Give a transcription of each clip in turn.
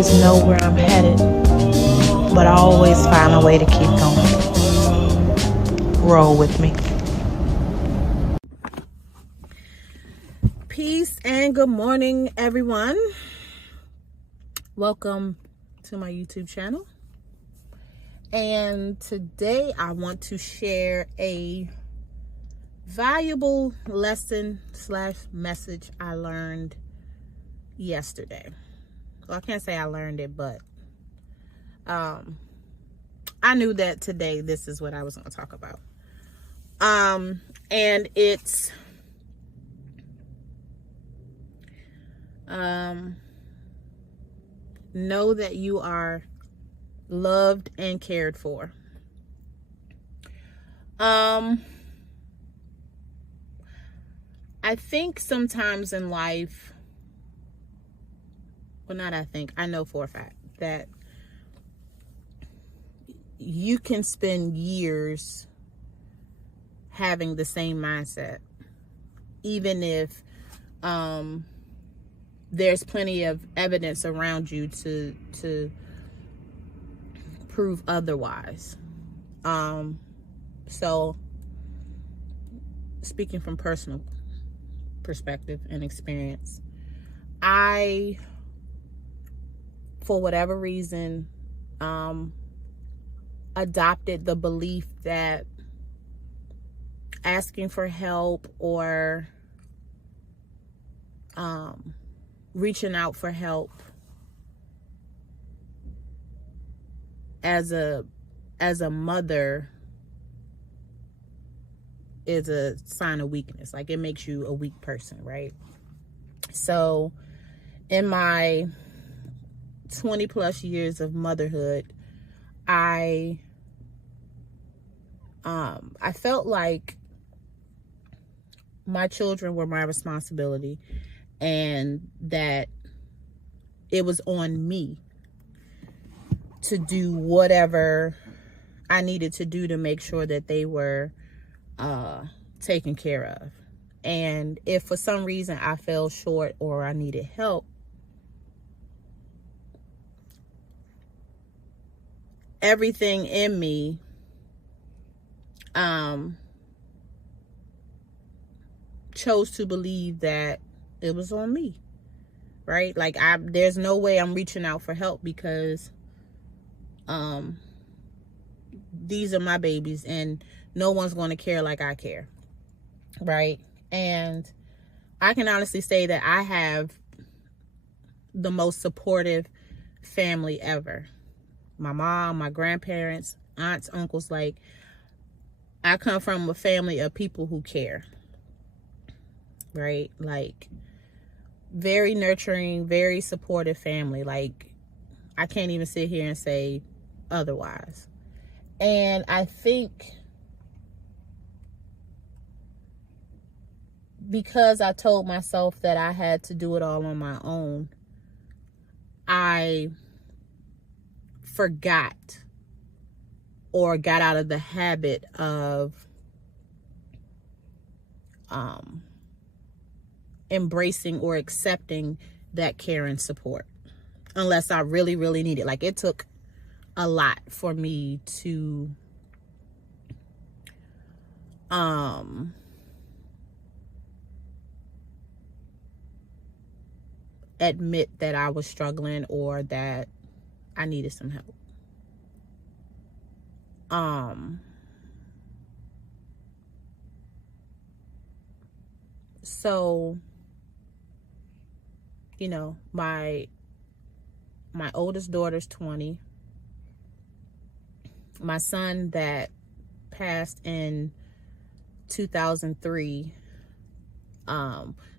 always know where I'm headed, but I always find a way to keep going. Roll with me. Peace and good morning, everyone. Welcome to my YouTube channel. And today I want to share a valuable lesson / message I learned yesterday. Well, I can't say I learned it, but I knew that today this is what I was going to talk about. And it's know that you are loved and cared for. I think sometimes in life, well, not I know for a fact that you can spend years having the same mindset, even if there's plenty of evidence around you to prove otherwise. So speaking from personal perspective and experience, I, for whatever reason, adopted the belief that asking for help or reaching out for help as a mother is a sign of weakness. Like, it makes you a weak person, right? So in my 20 plus years of motherhood, I felt like my children were my responsibility and that it was on me to do whatever I needed to do to make sure that they were taken care of. And if for some reason I fell short or I needed help, everything in me chose to believe that it was on me, right? Like, there's no way I'm reaching out for help because these are my babies and no one's going to care like I care, right? And I can honestly say that I have the most supportive family ever. My mom, my grandparents, aunts, uncles. Like, I come from a family of people who care, right? Like, very nurturing, very supportive family. Like, I can't even sit here and say otherwise. And I think because I told myself that I had to do it all on my own, I forgot or got out of the habit of embracing or accepting that care and support unless I really, really need it. Like, it took a lot for me to admit that I was struggling or that I needed some help. So, you know, my oldest daughter's 20. My son that passed in 2003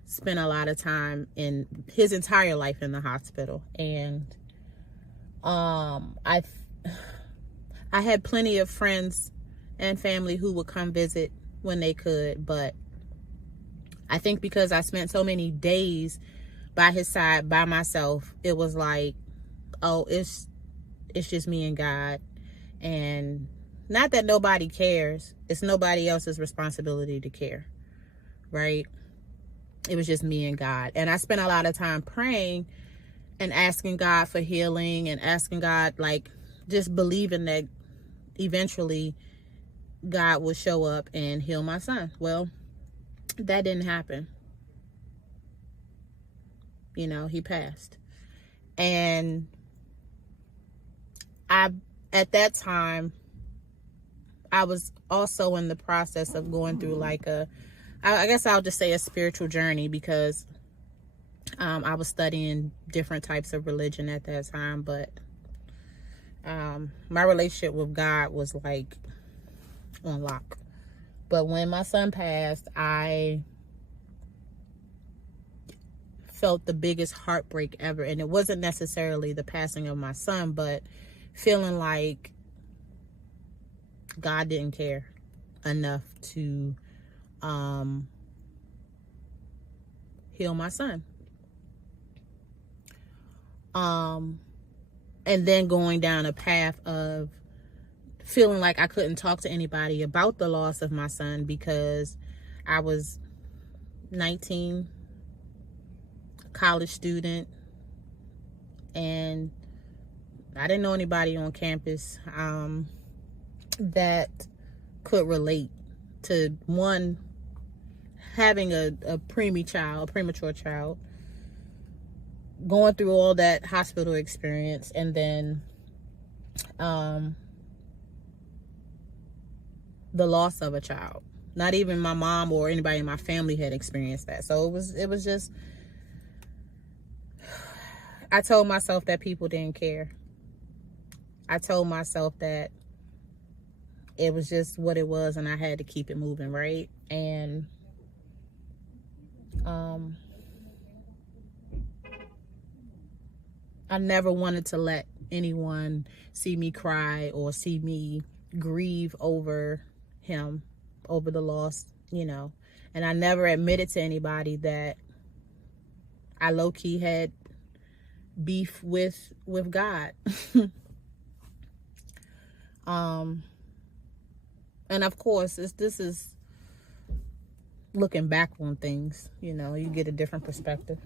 spent a lot of time in his entire life in the hospital, and I had plenty of friends and family who would come visit when they could, but I think because I spent so many days by his side by myself, it was like, oh, it's just me and God. And not that nobody cares, it's nobody else's responsibility to care, right? It was just me and God. And I spent a lot of time praying and asking God for healing and asking God, like, just believing that eventually God would show up and heal my son. Well, that didn't happen. You know, he passed. And at that time, I was also in the process of going through like I guess I'll just say a spiritual journey, because I was studying different types of religion at that time, but my relationship with God was like on lock. But when my son passed, I felt the biggest heartbreak ever. And it wasn't necessarily the passing of my son, but feeling like God didn't care enough to heal my son. And then going down a path of feeling like I couldn't talk to anybody about the loss of my son, because I was 19, college student, and I didn't know anybody on campus that could relate to, one, having a premature child, going through all that hospital experience, and then the loss of a child. Not even my mom or anybody in my family had experienced that. So it was just, I told myself that people didn't care. I told myself that it was just what it was, and I had to keep it moving, right? And I never wanted to let anyone see me cry or see me grieve over him, over the loss, you know. And I never admitted to anybody that I low-key had beef with God. And of course, this is looking back on things, you know, you get a different perspective.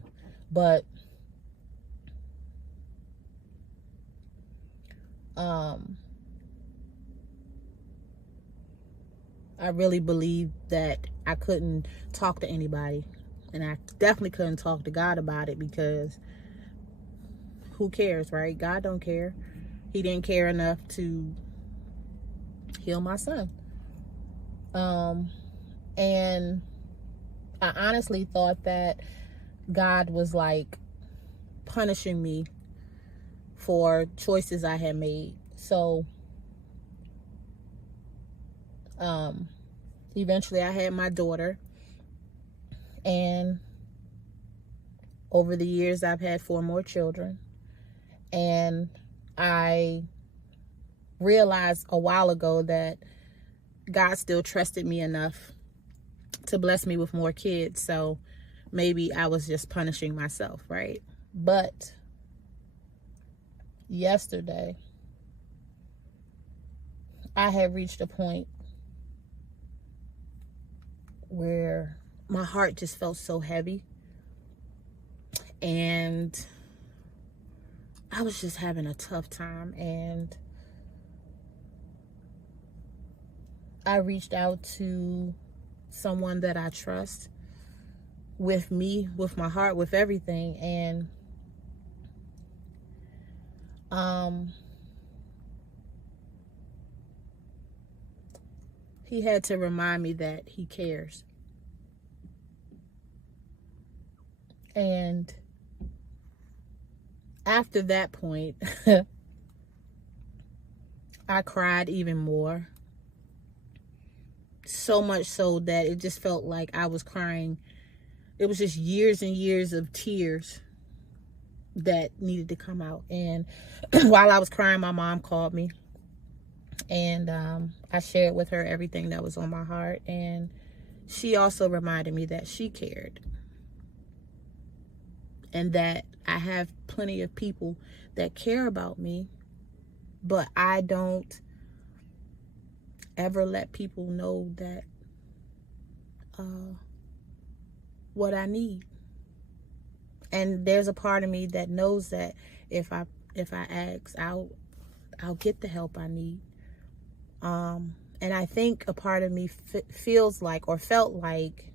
But I really believe that I couldn't talk to anybody, and I definitely couldn't talk to God about it, because who cares, right? God don't care. He didn't care enough to heal my son. And I honestly thought that God was like punishing me for choices I had made. So eventually I had my daughter, and over the years I've had 4 more children, and I realized a while ago that God still trusted me enough to bless me with more kids. So maybe I was just punishing myself, right? But yesterday I had reached a point where my heart just felt so heavy, and I was just having a tough time, and I reached out to someone that I trust with me, with my heart, with everything, and he had to remind me that he cares. And after that point, I cried even more. So much so that it just felt like I was crying. It was just years and years of tears that needed to come out. And while I was crying, my mom called me, and I shared with her everything that was on my heart. And she also reminded me that she cared, and that I have plenty of people that care about me, but I don't ever let people know that what I need. And there's a part of me that knows that if I ask, I'll get the help I need. And I think a part of me feels like, or felt like,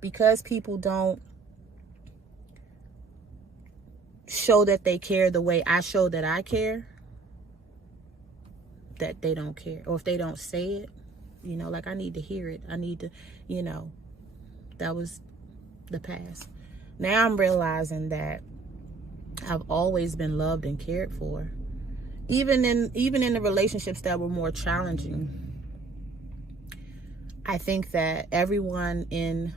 because people don't show that they care the way I show that I care, that they don't care. Or if they don't say it, you know, like, I need to hear it. I need to, you know, that was the past. Now I'm realizing that I've always been loved and cared for. Even in the relationships that were more challenging. I think that everyone in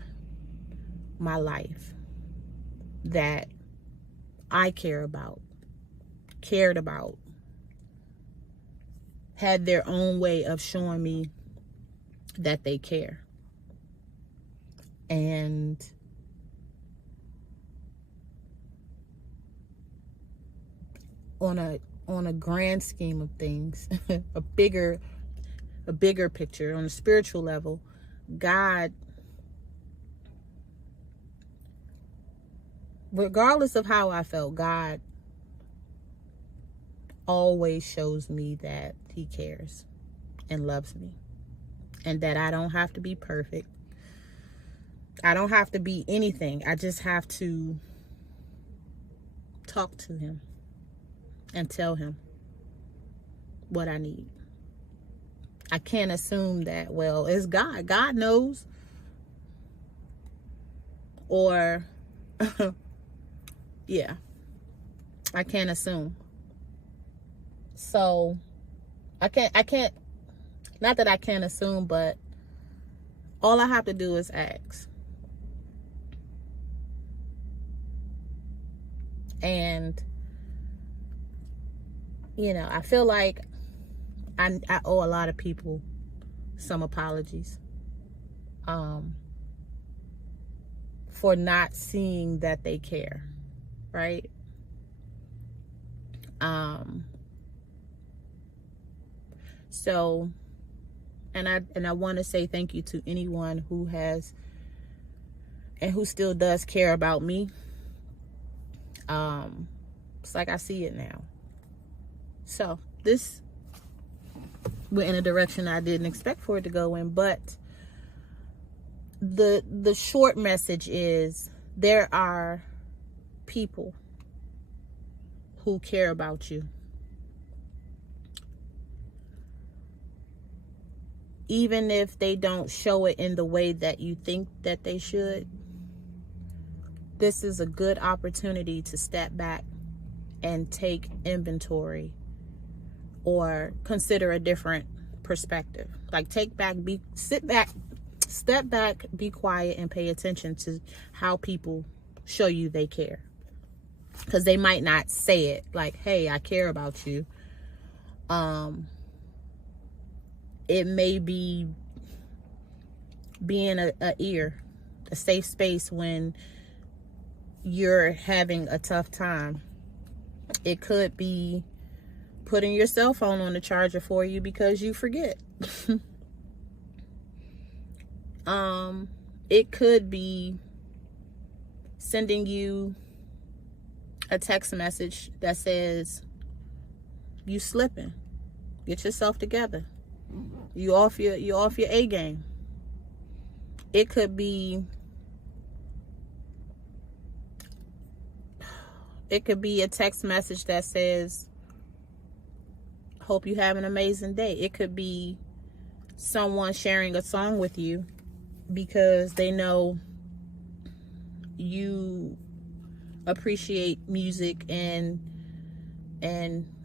my life that I cared about, had their own way of showing me that they care. And on a grand scheme of things, a bigger picture, on a spiritual level, God, regardless of how I felt, God always shows me that he cares and loves me, and that I don't have to be perfect. I don't have to be anything. I just have to talk to him and tell him what I need. I can't assume that, well, it's God. God knows. Or, yeah, I can't assume. So, I can't, not that I can't assume, but all I have to do is ask. And, you know, I feel like I owe a lot of people some apologies for not seeing that they care, right? So, and I want to say thank you to anyone who has and who still does care about me. It's like I see it now. So this went in a direction I didn't expect for it to go in, but the short message is there are people who care about you. Even if they don't show it in the way that you think that they should, this is a good opportunity to step back and take inventory or consider a different perspective. Like, step back, be quiet, and pay attention to how people show you they care. Because they might not say it like, hey, I care about you. It may be being a ear, a safe space when you're having a tough time. It could be putting your cell phone on the charger for you because you forget. It could be sending you a text message that says, you slipping, get yourself together, you off your A game. It could be a text message that says, hope you have an amazing day. It could be someone sharing a song with you because they know you appreciate music and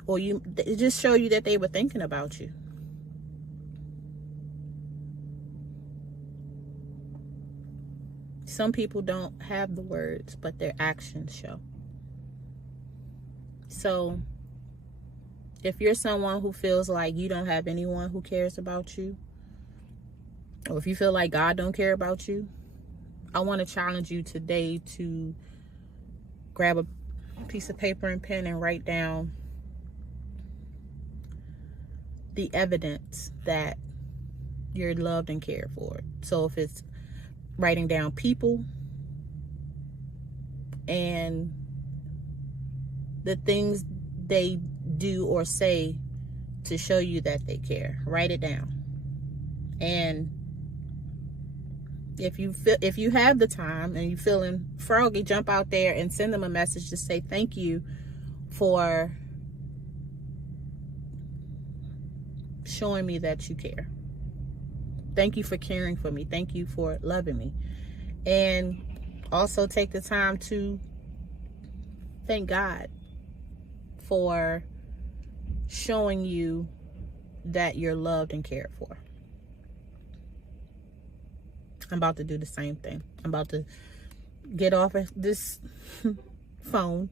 or you just show you that they were thinking about you. Some people don't have the words, but their actions show. So if you're someone who feels like you don't have anyone who cares about you, or if you feel like God don't care about you, I want to challenge you today to grab a piece of paper and pen and write down the evidence that you're loved and cared for. So if it's writing down people, and the things they do or say to show you that they care. Write it down. And if you have the time and you're feeling froggy, jump out there and send them a message to say thank you for showing me that you care. Thank you for caring for me. Thank you for loving me. And also take the time to thank God for showing you that you're loved and cared for. I'm about to do the same thing. I'm about to get off of this phone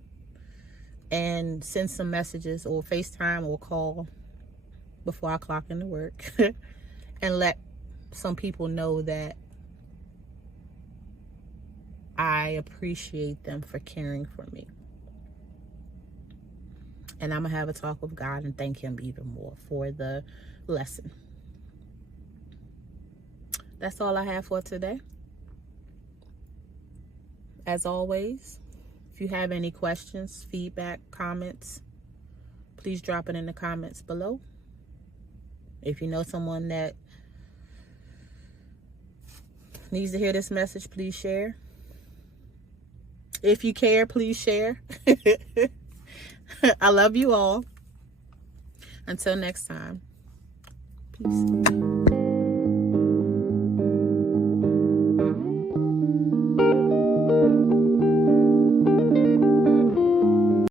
and send some messages or FaceTime or call before I clock into work and let some people know that I appreciate them for caring for me. And I'm going to have a talk with God and thank him even more for the lesson. That's all I have for today. As always, if you have any questions, feedback, comments, please drop it in the comments below. If you know someone that needs to hear this message, please share. If you care, please share. I love you all. Until next time. Peace.